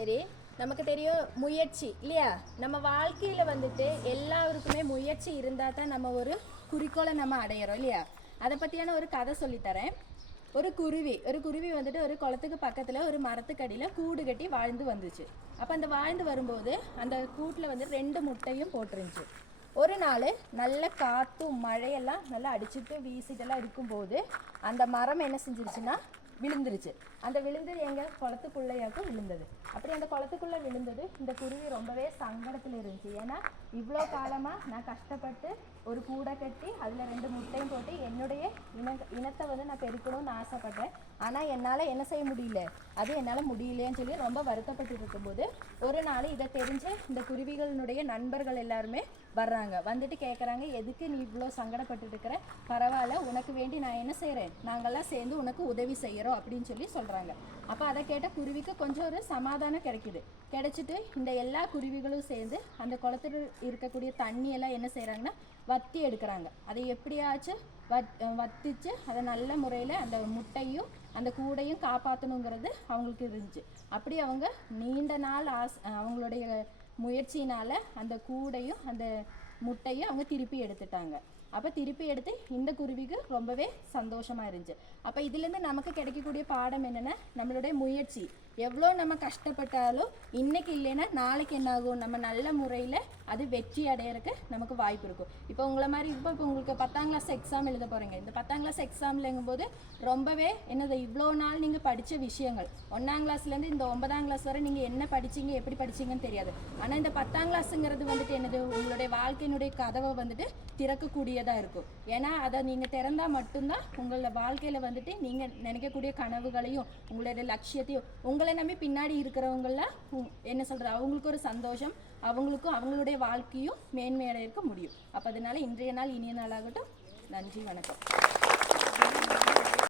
சரி, நமக்கு தெரியும் முயற்சி இல்லையா? நம்ம வாழ்க்கையில் வந்துட்டு எல்லாருக்குமே முயற்சி இருந்தால் தான் நம்ம ஒரு குறிக்கோளை நம்ம அடையிறோம் இல்லையா? அதை பற்றியான ஒரு கதை சொல்லித்தரேன். ஒரு குருவி வந்துட்டு ஒரு குளத்துக்கு பக்கத்தில் ஒரு மரத்துக்கடியில் கூடு கட்டி வாழ்ந்து வந்துச்சு. அப்போ அந்த வாழ்ந்து வரும்போது அந்த கூட்டில் வந்து 2 முட்டையும் போட்டுருந்துச்சு. ஒரு நாள் நல்ல காற்றும் மழையெல்லாம் நல்லா அடிச்சுட்டு வீசிட்டெல்லாம் இருக்கும்போது அந்த மரம் என்ன செஞ்சிருச்சுன்னா விழுந்துருச்சு. அந்த விழுந்தது எங்கள் குளத்துக்குள்ளையாக்கும் விழுந்தது. அப்படி அந்த குளத்துக்குள்ளே விழுந்தது இந்த குருவி ரொம்பவே சங்கடத்தில் இருந்துச்சு. ஏன்னா இவ்வளோ காலமாக நான் கஷ்டப்பட்டு ஒரு கூடை கட்டி அதில் 2 முட்டையும் போட்டு என்னுடைய இனத்தை வந்து நான் பெருக்கணும்னு ஆசைப்பட்டேன். ஆனால் என்னால் என்ன செய்ய முடியல, அது என்னால் முடியலையேன்னு சொல்லி ரொம்ப வருத்தப்பட்டு இருக்கும்போது ஒரு நாள் இதை தெரிஞ்ச இந்த குருவிகளினுடைய நண்பர்கள் எல்லாருமே வர்றாங்க. வந்துட்டு கேட்குறாங்க, எதுக்கு நீ இவ்வளோ சங்கடப்பட்டு இருக்கிற, பரவாயில்ல, உனக்கு வேண்டி நான் என்ன செய்கிறேன், நாங்கள்லாம் சேர்ந்து உனக்கு உதவி செய்கிறோம் அப்படின்னு சொல்லி சொல்கிறாங்க. அப்போ அதை கேட்ட குருவிக்கு கொஞ்சம் ஒரு சமாதானம் கிடைச்சிட்டு இந்த எல்லா குருவிகளும் சேர்ந்து அந்த குளத்தில் இருக்கக்கூடிய தண்ணியெல்லாம் என்ன செய்கிறாங்கன்னா வத்தி எடுக்கிறாங்க. அதை எப்படியாச்சும் வத்திச்சு அதை நல்ல முறையில் அந்த முட்டையும் அந்த கூடையும் காப்பாற்றணுங்கிறது அவங்களுக்கு இருந்துச்சு. அப்படி அவங்க நீண்ட நாள் அவங்களுடைய முயற்சினால் அந்த கூடையும் அந்த முட்டையும் அவங்க திருப்பி எடுத்துட்டாங்க. அப்போ திருப்பி எடுத்து இந்த குருவிக்கு ரொம்பவே சந்தோஷமாக இருந்துச்சு. அப்போ இதுலேருந்து நமக்கு கிடைக்கக்கூடிய பாடம் என்னென்னா, நம்மளுடைய முயற்சி எவ்வளோ நம்ம கஷ்டப்பட்டாலும் இன்னைக்கு இல்லைன்னா நாளைக்கு என்ன ஆகும், நம்ம நல்ல முறையில் அது வெற்றி அடையிறதுக்கு நமக்கு வாய்ப்பு இருக்கும். இப்போ உங்களை மாதிரி இப்போ உங்களுக்கு 10ஆம் கிளாஸ் எக்ஸாம் எழுத போகிறீங்க. இந்த 10ஆம் கிளாஸ் எக்ஸாம்லங்கும்போது ரொம்பவே என்னது இவ்வளோ நாள் நீங்கள் படித்த விஷயங்கள் 1ஆம் கிளாஸ்லேருந்து இந்த 9ஆம் கிளாஸ் வரை நீங்கள் என்ன படிச்சிங்க எப்படி படிச்சிங்கன்னு தெரியாது. ஆனால் இந்த 10ஆம் கிளாஸுங்கிறது வந்துட்டு என்னது, உங்களுடைய வாழ்க்கையினுடைய கதவை வந்துட்டு திறக்கக்கூடியதாக இருக்கும். ஏன்னா அதை நீங்கள் திறந்தால் மட்டும்தான் உங்களோட வாழ்க்கையில் வந்துட்டு நீங்கள் நினைக்கக்கூடிய கனவுகளையும் உங்களுடைய லட்சியத்தையும் உங்களை நம்பி பின்னாடி இருக்கிறவங்களாம் என்ன சொல்கிறது, அவங்களுக்கு ஒரு சந்தோஷம், அவங்களுக்கும் அவங்களுடைய வாழ்க்கையும் மேன்மையடைய இருக்க முடியும். அப்போ அதனால இன்றைய நாள் இனிய நாளாகட்டும். நன்றி, வணக்கம்.